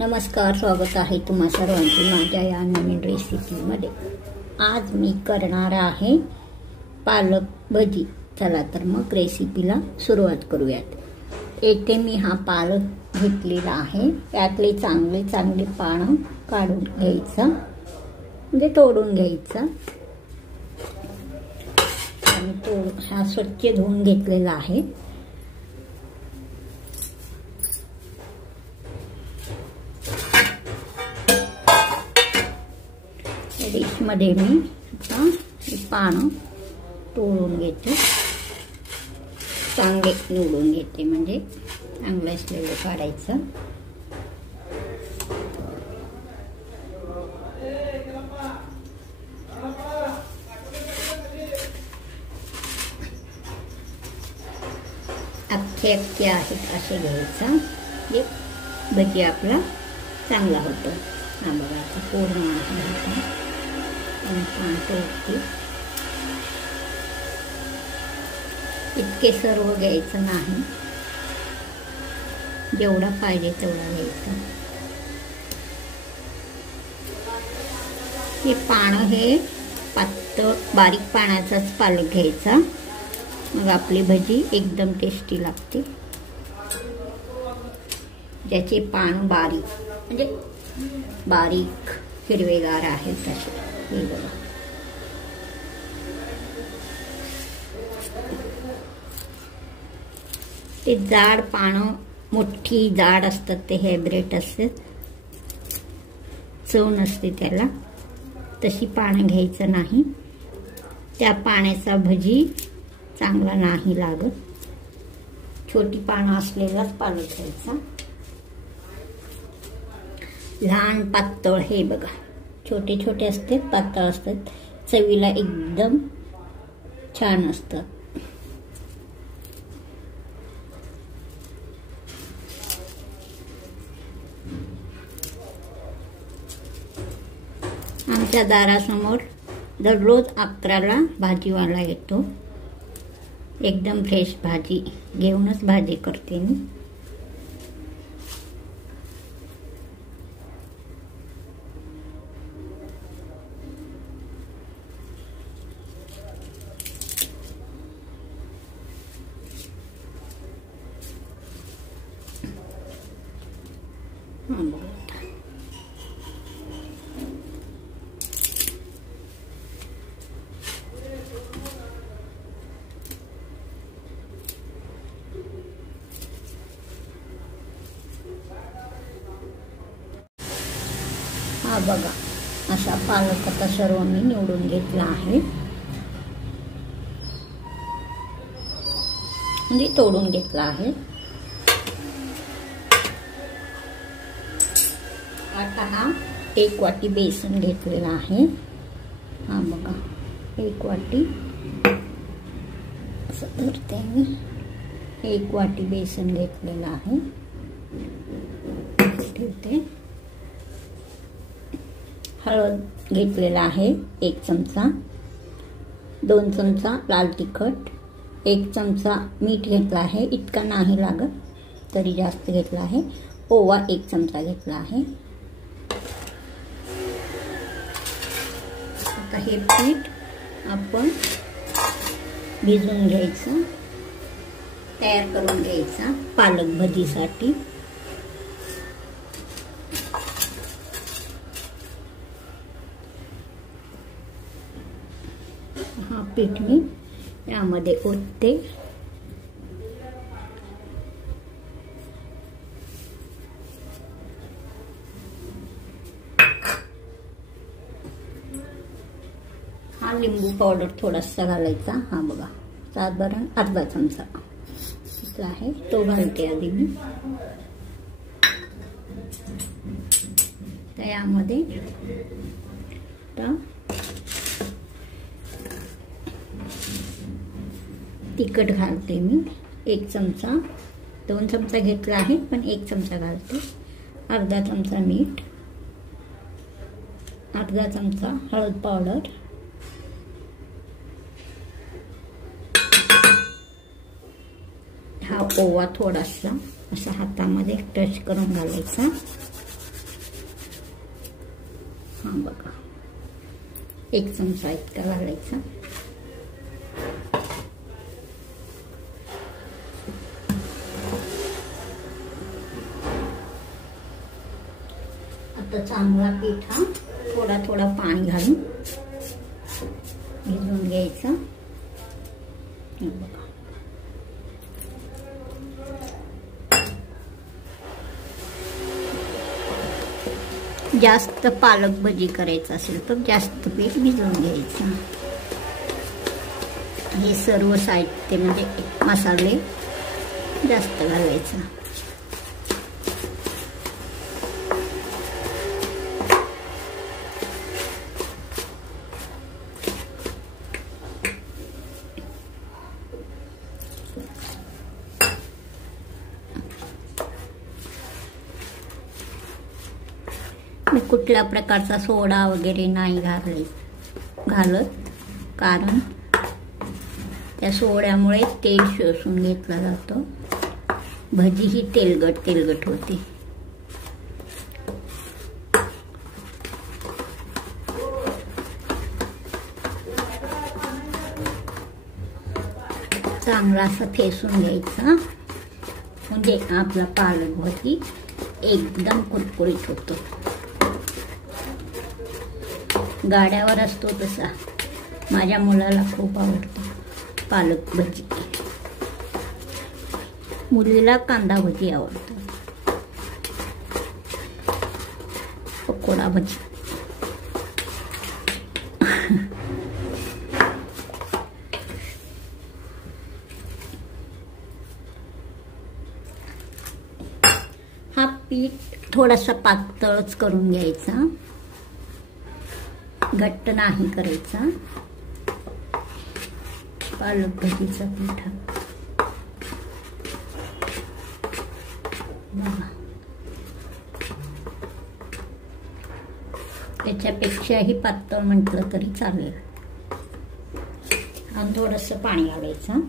नमस्कार, स्वागत आहे तुम्हा सर्वांचे माझ्या या नवीन रेसिपीमध्ये। आज मी करणार आहे पालक भजी। चला तर मग रेसिपीला सुरुवात करूयात। येथे मी हा पालक घेतलेला आहे। त्यातले चांगले चांगले पानं काढून घ्यायचं, म्हणजे तोडून घ्यायचं आणि तो हा स्वच्छ धुवून घेतलेला आहे। डिश मध्ये मी आता पानं तोडून घेते, चांगले निवडून घेते, म्हणजे चांगलं असलेलं काढायचं। अख्खे अख्खे आहेत असे घ्यायचं, जे भजी आपला चांगला होतो। हा बघा आता पूर्ण आहे इतके सर्व घ्यायचं नाही, जेवढा पाहिजे तेवढा घ्यायचं। हे पानं हे पातळ बारीक पानाचाच पालक घ्यायचा, मग आपली भजी एकदम टेस्टी लागते। ज्याचे पान बारीक म्हणजे बारीक हिरवेगार आहेत तसे हे बघा। ते जाड पानं मोठी जाड असतात, ते हायब्रिड असते, चव नसते त्याला, तशी पानं घ्यायचं नाही। त्या पाण्याचा भजी चांगला नाही लागत। छोटी पानं असलेलाच पालक घ्यायचा। लहान पातळ हे बघा, छोटे छोटे असतात, पातळ असतात, चवीला एकदम छान असतात। आमच्या दारासमोर दररोज 11ला भाजीवाला येतो। एकदम फ्रेश भाजी घेऊनच भाजी करते मी। हा बघा, असा पालक आता सर्व मी निवडून घेतला आहे, म्हणजे तोडून घेतला आहे। आता हा 1 वाटी बेसन घेतलेला आहे। हा बघा, 1 वाटी असं धरते मी, 1 वाटी बेसन घेतलेला आहे, ठेवते। हळद घेतलेला आहे 1 चमचा, 2 चमचा लाल तिखट, 1 चमचा मीठ घेतला आहे, इतका नाही लागत तरी जास्त घेतला आहे। ओवा 1 चमचा घेतला आहे। आता हे पीठ आपण भिजवून घ्यायचं, तयार करून घ्यायचा पालक भजीसाठी। हा पीठ मी यामध्ये ओतते। हा लिंबू पावडर थोडासा घालायचा। हा बघा, साधारण अर्धा चमचा इतका आहे, तो घालते आधी मी। त्यामध्ये तिखट घालते मी 1 चमचा, 2 चमचा घेतला आहे पण 1 चमचा घालते। अर्धा चमचा मीठ, अर्धा चमचा हळद पावडर, हा ओवा थोडासा असा हातामध्ये टच करून घालायचा। हा बघा, 1 चमचा इतका घालायचा. आता चांगला पीठ हा थोडा थोडा पाणी घालून भिजवून घ्यायचा. बघा, जास्त पालक भजी करायचं असेल तर जास्त पीठ भिजवून घ्यायचं. हे सर्व साहित्य म्हणजे मसाले जास्त घालायचं. मी कुठल्या प्रकारचा सोडा वगैरे नाही घालत, कारण त्या सोड्यामुळे तेल शोषून घेतलं जातं. भजी ही तेलगट होते. चांगला असं फेसून घ्यायचा, म्हणजे आपला पालक भजी एकदम कुरकुरीत होतो. गाड्यावर असतो तसा. माझ्या मुलाला खूप आवडतो पालक भजी. मुलीला कांदा भजी आवडतो. पकोडा भजी. हा पीठ थोडासा पातळच करून घ्यायचा, घट्ट नाही करायचा. पालक भजीचा पीठ त्याच्यापेक्षाही पातळ म्हटलं तरी चालेल. आणि थोडंसं पाणी घालायचं.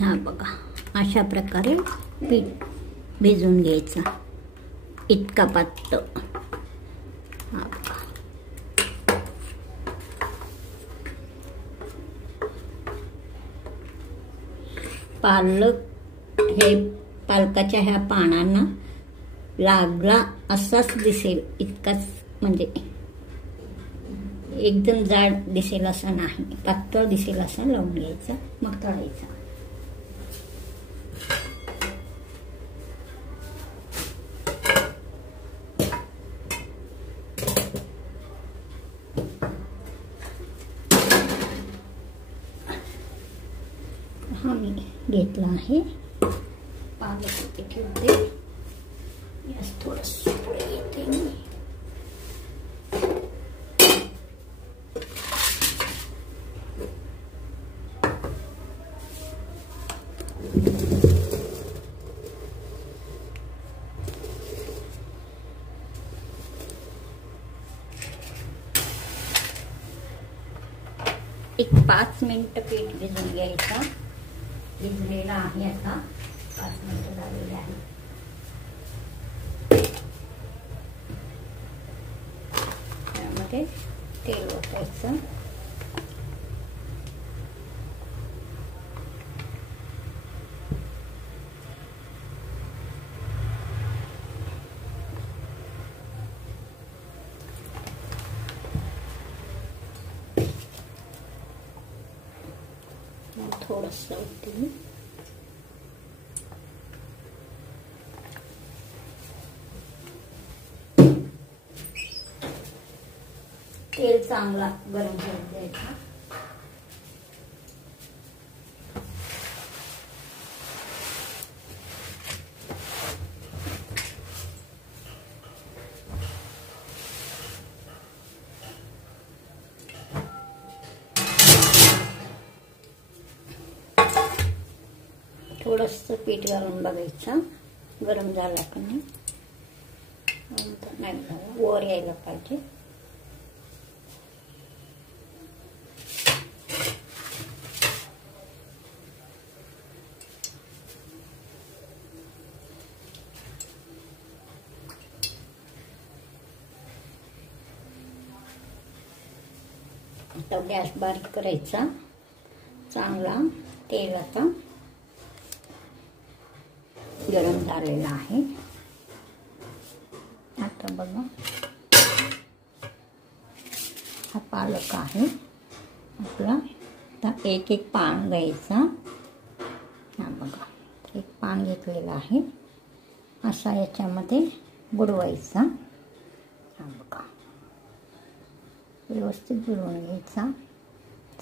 हा बघा, अशा प्रकारे पीठ भिजवून घ्यायचं, इतका पातळ. हा बघा, पालकाच्या ह्या पानांना लागला असाच दिसेल इतकाच, म्हणजे एकदम जाड दिसेल असा नाही, पातळ दिसेल असा लावून घ्यायचा, मग तळायचा. हा मी घेतला आहे पालक, इथे ठेवते. यास थोडंसं पुढे येते मी. एक 5 मिनिट पीठ भिजवून घ्यायचा. भिजलेला आहे आता, 5 मिनिट झालेले आहे. त्यामध्ये तेल ओतायचं. थोडंसं तेल. तेल चांगला गरम करून द्यायचा. थोडंसं पीठ घालून बघायचं गरम झाला का नाही. नाही झाला, वर यायला पाहिजे. आता गॅस बारीक करायचा चांगला. तेल आता गरम झालेलं आहे. आता बघा, हा पालक आहे आपला. आता एक एक पान घ्यायचा. हा बघा, एक पान घेतलेलं आहे. असा याच्यामध्ये बुडवायचा. हा बघा, व्यवस्थित बुडवून घ्यायचा.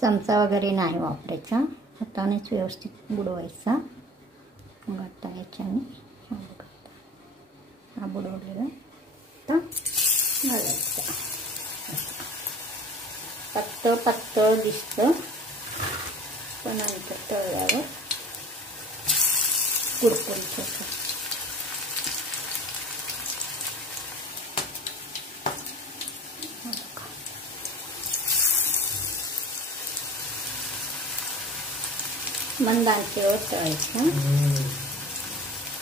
चमचा वगैरे नाही वापरायचा, हातानेच व्यवस्थित बुडवायचा. मग आता याच्याने हा बघा, हा बुडवलेला आता घालायचा. पातळ पातळ दिसतं, पण नंतर तळल्यावर कुरकुरीत होतं. मंद आचेवर तळायचं.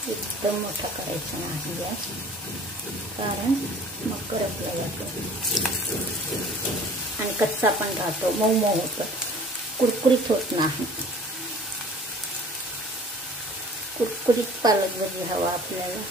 एकदम मोठा करायचा नाही गॅस, कारण मग करपला जातो आणि कच्चा पण राहतो, मऊ मऊ होतं, कुरकुरीत होत नाही. कुरकुरीत पालक भाजी हवा आपल्याला.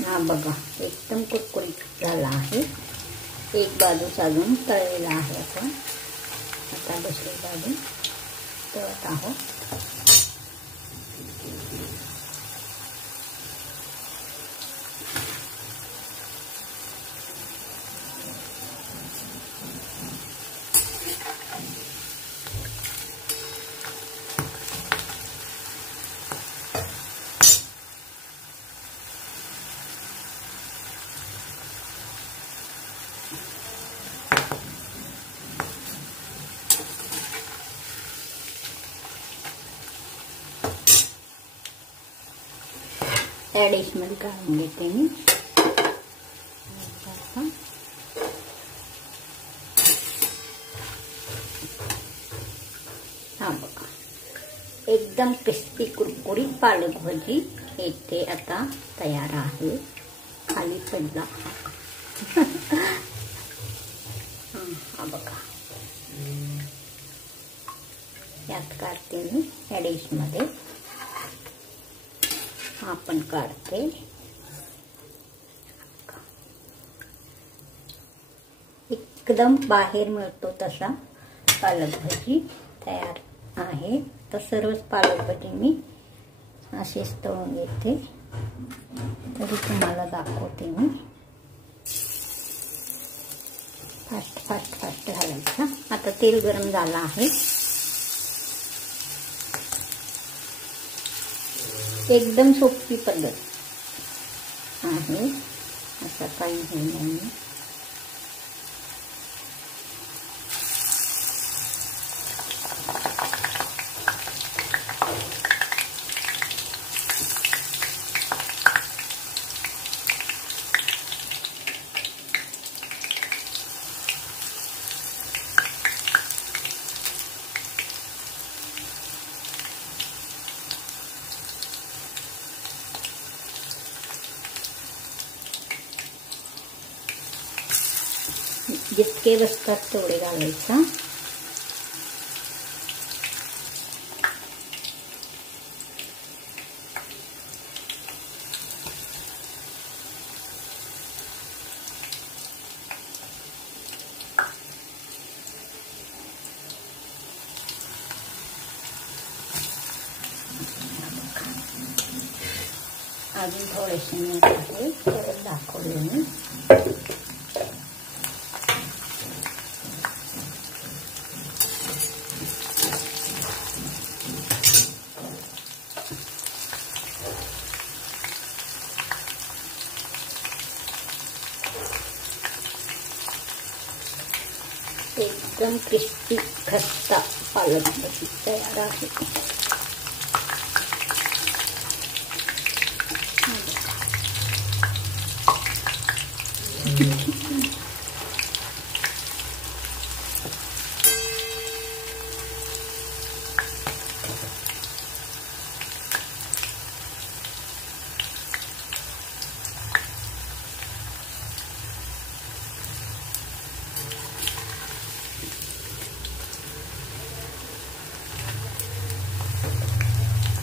हा बघा, एकदम कुरकुरीत झाला आहे. एक बाजू अजून तळलेला आहे. आता दुसरी बाजू तळत आहोत. त्या डिशमध्ये काढून घेते मी. हा बघा, एकदम क्रिस्पी कुरकुरीत पालक भाजी इथे आता तयार आहे. खाली पडला. हा बघा, यात काढते मी या डिशमध्ये. हा पण काढते. एकदम बाहेर मिळतो तसा पालक भाजी तयार आहे. तर सर्वच पालक भाजी मी अशीच तळून घेते, तरी तुम्हाला दाखवते मी. फास्ट फास्ट फास्ट घालायचा. आता तेल गरम झालं आहे. एकदम सोपी पद्धत आहे, असं काही हे नाही. जितके बसतात तेवढे घालायचा. अजून थोडेसे मीठ आहे, परत दाखवले मी. एकदम क्रिस्पी खस्ता पालक भजी तयार आहे.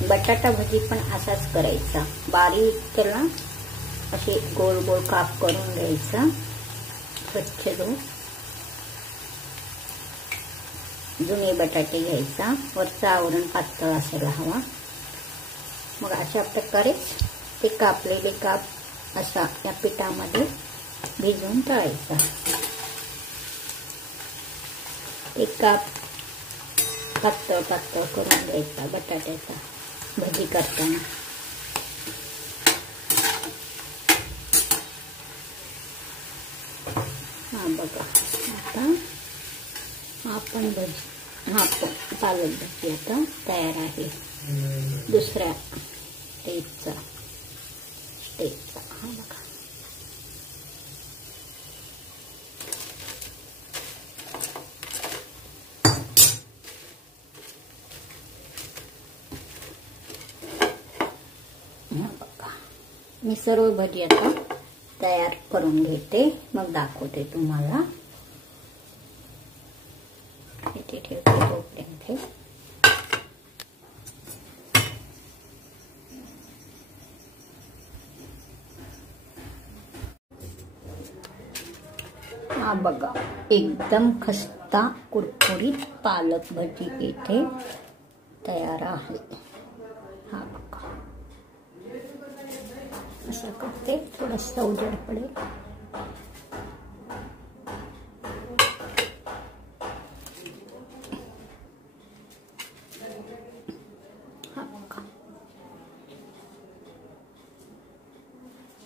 बटाटा भजी पण असाच करायचा. बारीक त्याला असे गोल गोल काप करून घ्यायचा. स्वच्छ धुवून जुने बटाटे घ्यायचा. वरचं आवरण पातळ असायला हवा. मग अशा प्रकारे ते कापलेले काप असा या पिठामध्ये भिजवून तळायचा. एक काप पातळ पातळ करून घ्यायचा बटाट्याचा भजी करताना. हा बघा, आता आपण भजी पालक भजी आता तयार आहे. दुसऱ्या स्टेजचा हा बघा. मी सर्व भजी आता तयार करून घेते, मग दाखवते तुम्हाला. इथे ठेवते तोपर्यंत. हा बघा, एकदम खस्ता कुरकुरीत पालक भजी इथे तयार आहे. हा बघा, असं करते, थोडंसं उजेड पडेल.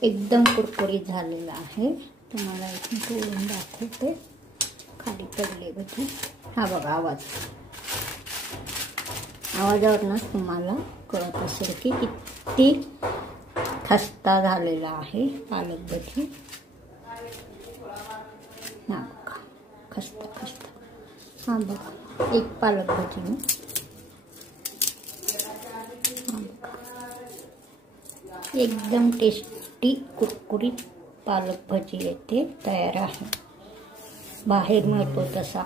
एकदम कुरकुरीत झालेला आहे. तुम्हाला इथून तोडून दाखवते. खाली पडले भजी. हा बघा, आवाजावरूनच तुम्हाला कळत असेल की किती खस्ता झालेला आहे पालक भजी. हा बघा, खस्ता. हा बघा, एक पालक भजी मी. हा बघा, एकदम टेस्टी कुरकुरीत पालक भजी येथे तयार आहे. बाहेर मिळतो तसा.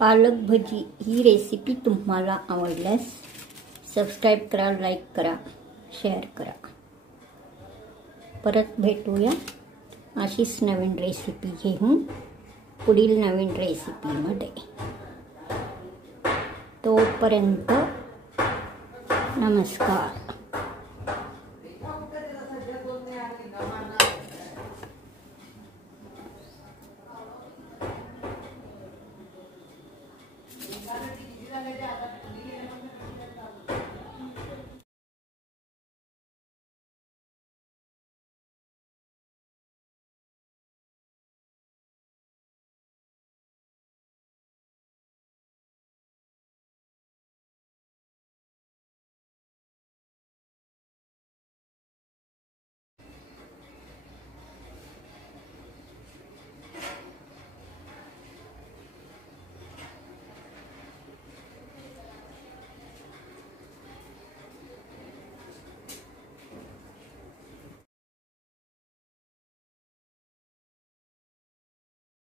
पालक भजी ही रेसिपी तुम्हाला आवडल्यास सबस्क्राईब करा, लाईक करा, शेअर करा. परत भेटूया अशीच नवीन रेसिपी घेऊन पुढील नवीन रेसिपीमध्ये. तोपर्यंत नमस्कार.